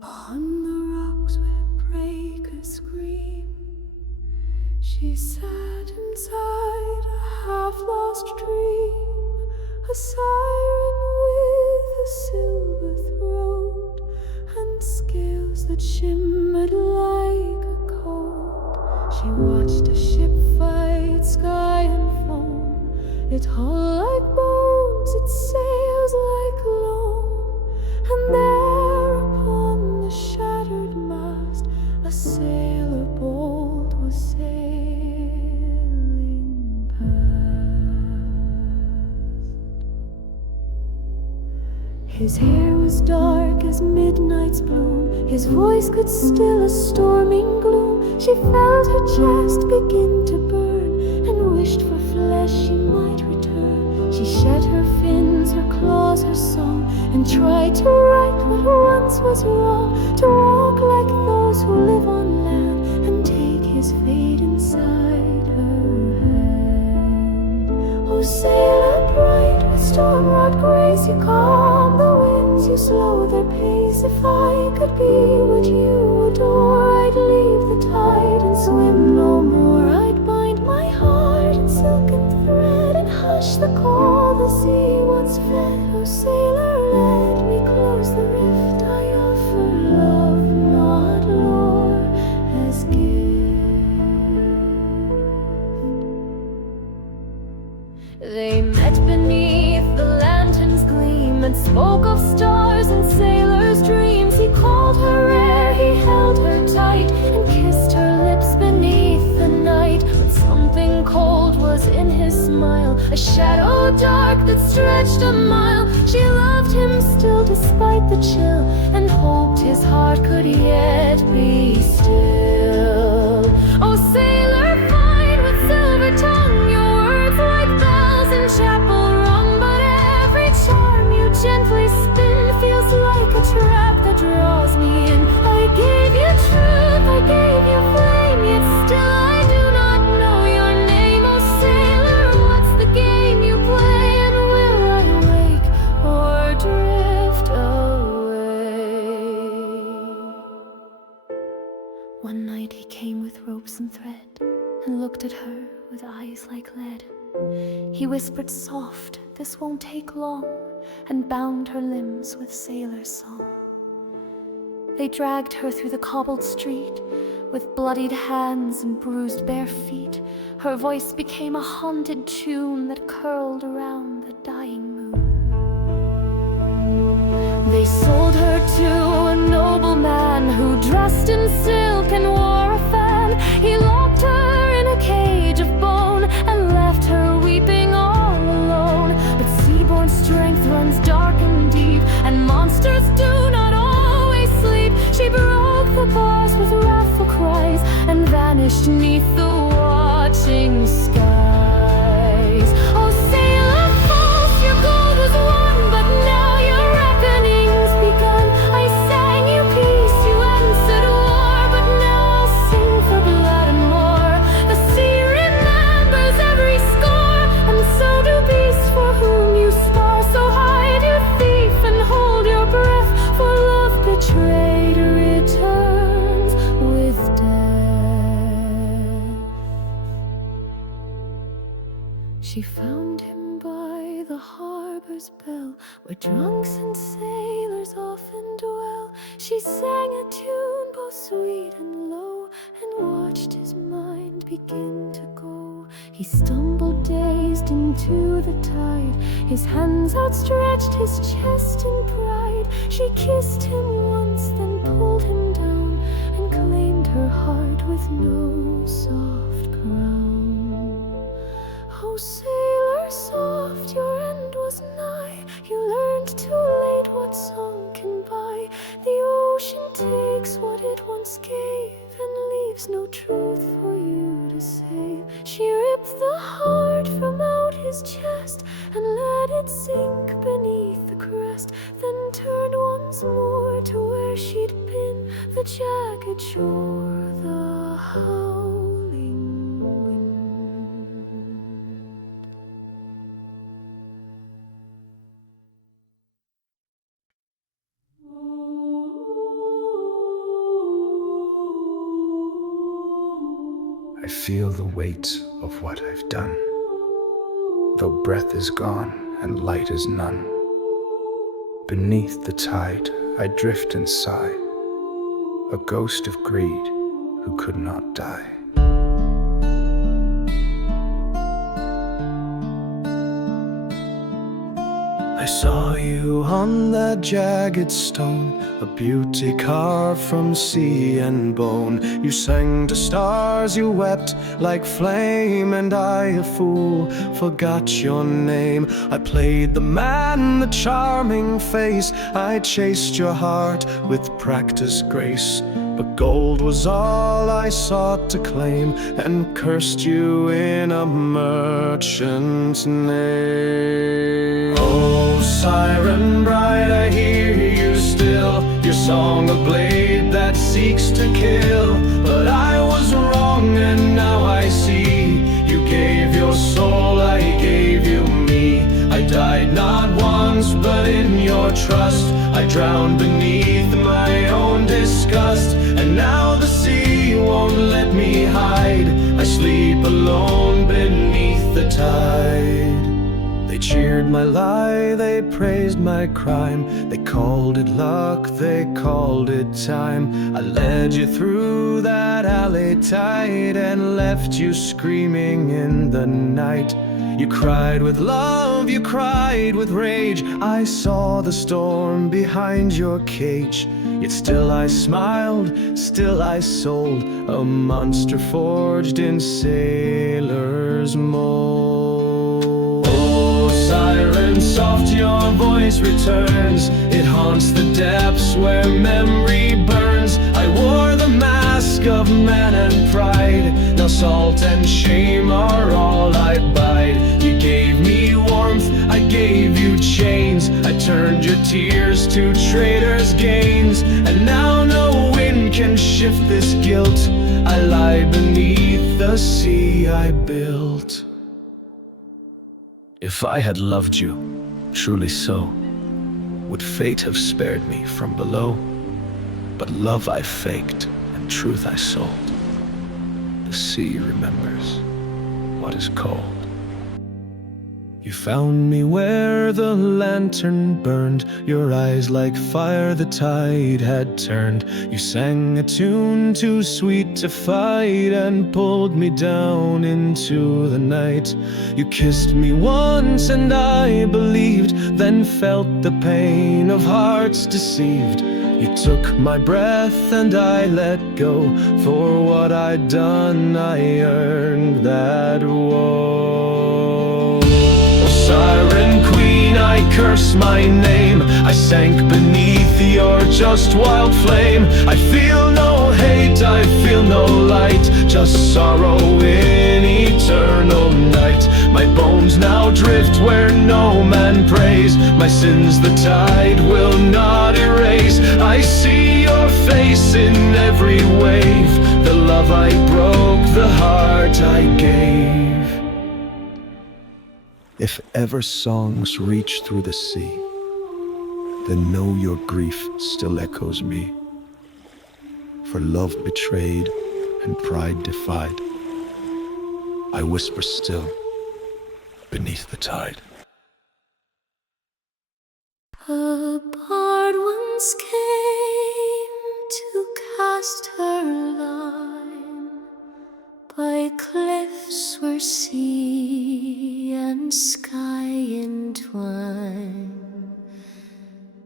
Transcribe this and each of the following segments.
Upon the rocks where breakers scream, she sat inside a half-lost dream, a siren with a silver throat and scales that shimmered like a coat. She watched a ship fight sky and foam, it hull like bones, its sails like loam, and there upon the shattered mast a sailor bold was sailing past. His hair was dark as midnight's bloom, his voice could still a storming gloom. She felt her chest begin to burn and wished for flesh she might return. She shed her fins, her claws, her song, and tried to right what once was wrong, to walk like those who live on land and take his fate inside her hand. Oh, sailor bright with storm-wrought grace, you calm the winds, you slow their pace. If I could be what you adore, I'd leave the tide and swim no more. I'd bind my heart in silken thread and hush the call the sea once fed. Oh, sailor, let me close the rift. I offer love, not lore, as gift. They met beneath the lantern's gleam and spoke of stars and sailors' dreams. He called her rare, he held her tight and kissed her lips beneath the night. But something cold was in his smile, a shadow dark that stretched a mile. She loved him still despite the chill and hoped his heart could yet be still. Oh, sailor fine with silver tongue, your words like bells in chapel rung, but every charm you gently spin feels like a trap that draws me in. I gave you truth, I gave you flame, yet still I do not know your name. Oh, sailor, what's the game you play, and will I wake or drift away? One night he came with ropes and thread and looked at her with eyes like lead. He whispered soft, this won't take long, and bound her limbs with sailor song. They dragged her through the cobbled street with bloodied hands and bruised bare feet. Her voice became a haunted tune that curled around the dying moon. They sold her to a nobleman who dressed in silk and wore a fan. He locked her in a cage of bone and left her weeping all alone. But seaborn strength runs dark and deep, and monsters do not always sleep. She broke the bars with wrathful cries and vanished 'neath the watching skies. Oh, sailor false, your gold was won, but now your reckoning's begun. I sang you peace, you answered war, but now I'll sing for blood and more. The sea remembers every score, and so do beasts for whom you spar. So hide, you thief, and hold your breath, for love betrayed returns with death. She found him by the harbor's bell, where drunks and sailors often dwell. She sang a tune both sweet and low, and watched his mind begin to go. He stumbled dazed into the tide, his hands outstretched, his chest in pride. She kissed him once, then pulled him down, and claimed her heart with no soft crown. Oh, sailor soft, your end was nigh. You learned too late what song can buy. The ocean takes what it once gave and leaves no truth for you to save. She ripped the heart from out his chest and let it sink beneath the crest, then turned once more to where she'd been, the jagged shore, the howling wind. Oh, I feel the weight of what I've done. Though breath is gone and light is none, beneath the tide I drift and sigh, a ghost of greed who could not die. I saw you on that jagged stone, a beauty carved from sea and bone. You sang to stars, you wept like flame, and I, a fool, forgot your name. I played the man, the charming face, I chased your heart with practiced grace. But gold was all I sought to claim, and cursed you in a merchant's name. Oh, Siren bride, I hear you still, your song a blade that seeks to kill. But I was wrong and now I see, you gave your soul, I gave you me. I died not once but in your trust, I drowned beneath my own disgust. And now the sea won't let me hide, I sleep alone beneath the tide. They cheered my lie, they praised my crime, they called it luck, they called it time. I led you through that alley tight and left you screaming in the night. You cried with love, you cried with rage, I saw the storm behind your cage. Yet still I smiled, still I sold, a monster forged in sailor's mold. Oh, Siren, soft your voice returns, it haunts the depths where memory burns. I wore the mask of man and pride, now salt and shame are all I bide. You gave me warmth, I gave you chains, I turned your tears to traitors' gains. And now no wind can shift this guilt, I lie beneath the sea I built. If I had loved you, truly so, would fate have spared me from below? But love I faked, and truth I sold. The sea remembers what is cold. You found me where the lantern burned, your eyes like fire the tide had turned. You sang a tune too sweet to fight and pulled me down into the night. You kissed me once and I believed, then felt the pain of hearts deceived. You took my breath and I let go, for what I'd done I earned that woe. Siren queen, I curse my name, I sank beneath your just wild flame. I feel no hate, I feel no light, just sorrow in eternal night. My bones now drift where no man prays, my sins the tide will not erase. I see your face in every wave, the love I broke, the heart I gave. If ever songs reach through the sea, then know your grief still echoes me. For love betrayed and pride defied, I whisper still beneath the tide. A bard once came to cast her line by cliffs where sea and sky entwine.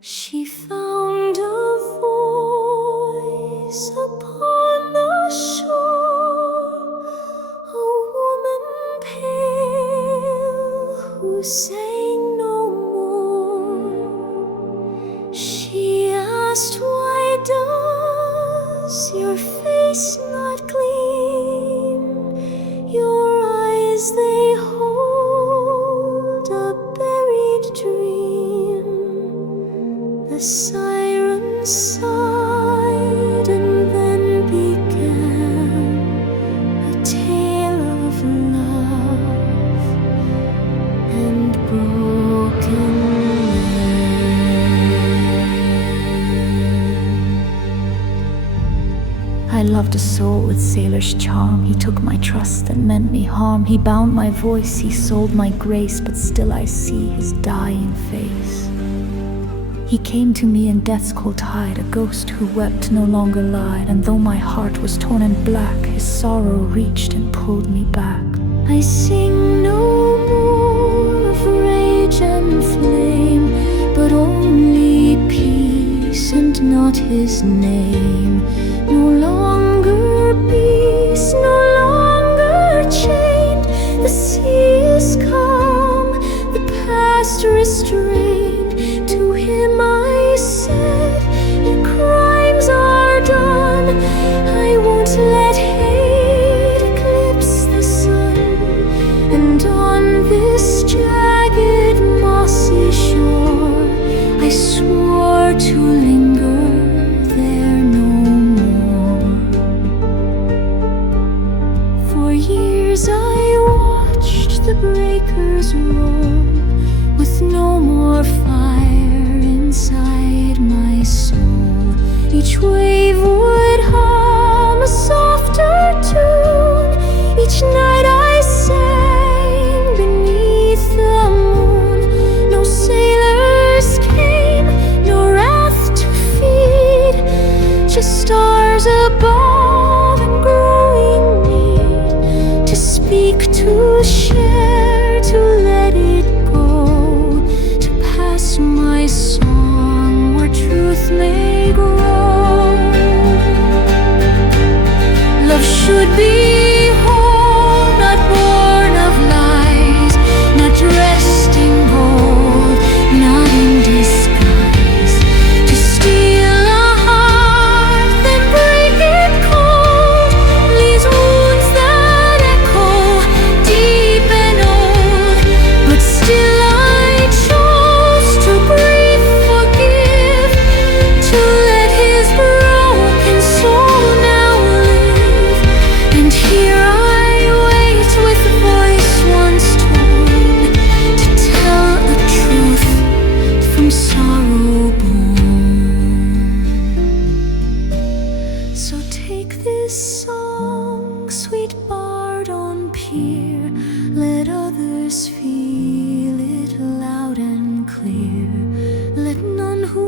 She found a voice upon the shore, a woman pale who sang no more. She asked, why does your face not gleam? Your eyes, they hold a buried dream. The siren sighed and then began a tale of love and broken man. I loved a soul with sailor's charm. He took my trust and meant me harm. He bound my voice, he sold my grace, but still I see his dying face. He came to me in death's cold tide, a ghost who wept no longer lied. And though my heart was torn and black, his sorrow reached and pulled me back. I sing no more of rage and flame, but only peace and not his name. No longer peace, no longer chained. The sea is calm, the past restrained. To him I said, your crimes are done. I won't let hate eclipse the sun. And on this jagged mossy shore, I swore to linger there no more. For years I watched the breakers roar, with no more fire inside my soul. Each wave would hum a softer tune. Each night I sang beneath the moon. No sailors came, no wrath to feed, just stars above and growing need. To speak, to share, to let it go, to pass my song where truth may grow. Love should be whole, not born of lies, not dressed in gold, not in disguise. To steal a heart, then break it cold, leaves wounds that echo deep and old. But still I chose to breathe, forgive, to let his broken soul now live. And here I wait with the voice once told, to tell the truth from sorrow born. So take this song, sweet bard on pier, let others feel it loud and clear. Let none who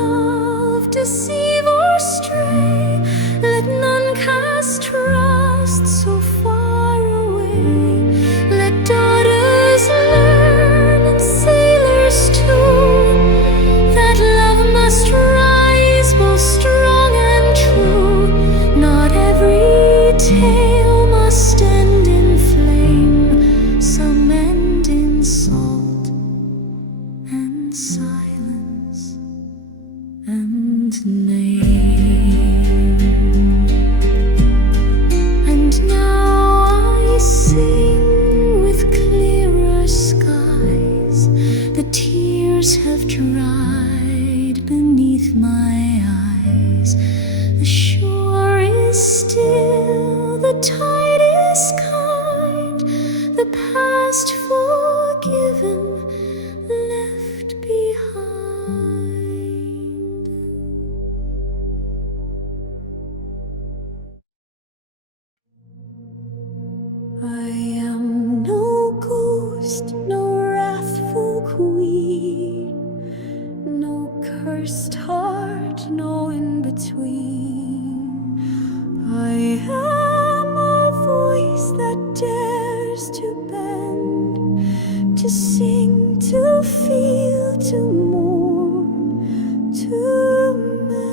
love deceive or stray, let none cast trust so far away. Let daughters learn, and sailors too, that love must rise both strong and true. Not every tale must end in flame, some end in salt and silence and name. And now I sing with clearer skies. The tears have dried beneath my eyes. The shore is still, the tide is kind, the past forgiven, left behind. I am no ghost, no wrathful queen, no cursed heart, no in between. I am a voice that dares to bend, to sing, to feel, to mourn, to mend.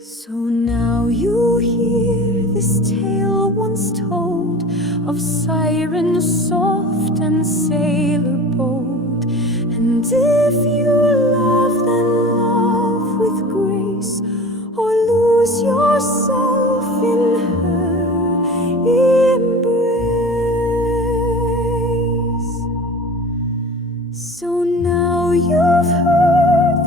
So now you hear this tale once told, of Siren soft and sailor bold. And if you love, then love with grace, or lose yourself in her embrace. So now you've heard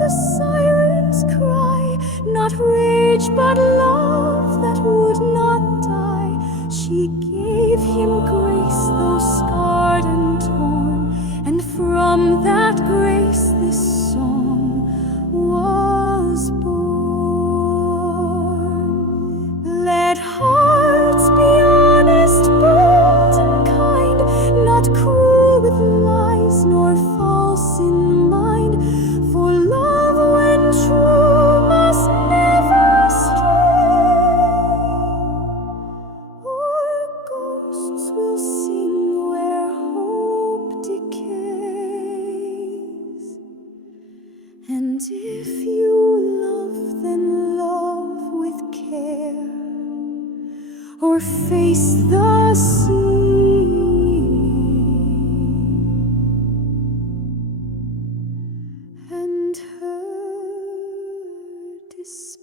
She gave him grace, though scarred and torn, and from that grace this song was born. Let hearts be honest, bold, and kind, not cruel with lies, nor false in mind, for love when true must never stray. Or ghosts will sing where hope decays. And if you love, then love with care, or face the sea and her despair.